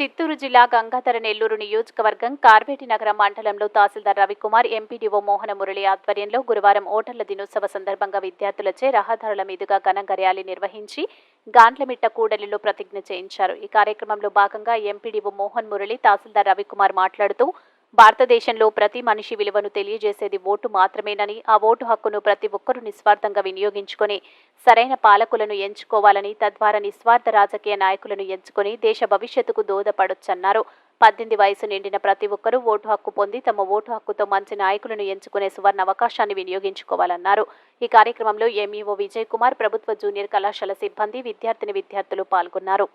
చిత్తూరు జిల్లా గంగాధర నెల్లూరు నియోజకవర్గం కార్వేటి నగరం మండలంలో tahsildar Ravikumar M P D O Mohana Murali ఆధ్వర్యంలో గురువారం ఓటర్ల దినోత్సవ సందర్భంగా విద్యార్థులచే రహదారుల మీదుగా ఘనంగా ర్యాలీ నిర్వహించి గాండ్లమిట్ట కూడలిలో ప్రతిజ్ఞ చేయించారు. ఈ కార్యక్రమంలో భాగంగా M P D O Mohan Murali tahsildar Ravikumar మాట్లాడుతూ భారతదేశంలో ప్రతి మనిషి విలువను తెలియజేసేది ఓటు మాత్రమేనని ఆ ఓటు హక్కును ప్రతి ఒక్కరూ నిస్వార్థంగా వినియోగించుకొని సరైన పాలకులను ఎంచుకోవాలని తద్వారా నిస్వార్థ రాజకీయ నాయకులను ఎంచుకొని దేశ భవిష్యత్తుకు దోహదపడొచ్చన్నారు. పద్దెనిమిది వయసు నిండిన ప్రతి ఒక్కరూ ఓటు హక్కు పొంది తమ ఓటు హక్కుతో మంచి నాయకులను ఎంచుకునే సువర్ణ అవకాశాన్ని వినియోగించుకోవాలన్నారు. ఈ కార్యక్రమంలో ఎంఈఓ విజయ్ కుమార్ ప్రభుత్వ జూనియర్ కళాశాల సిబ్బంది విద్యార్థిని విద్యార్థులు పాల్గొన్నారు.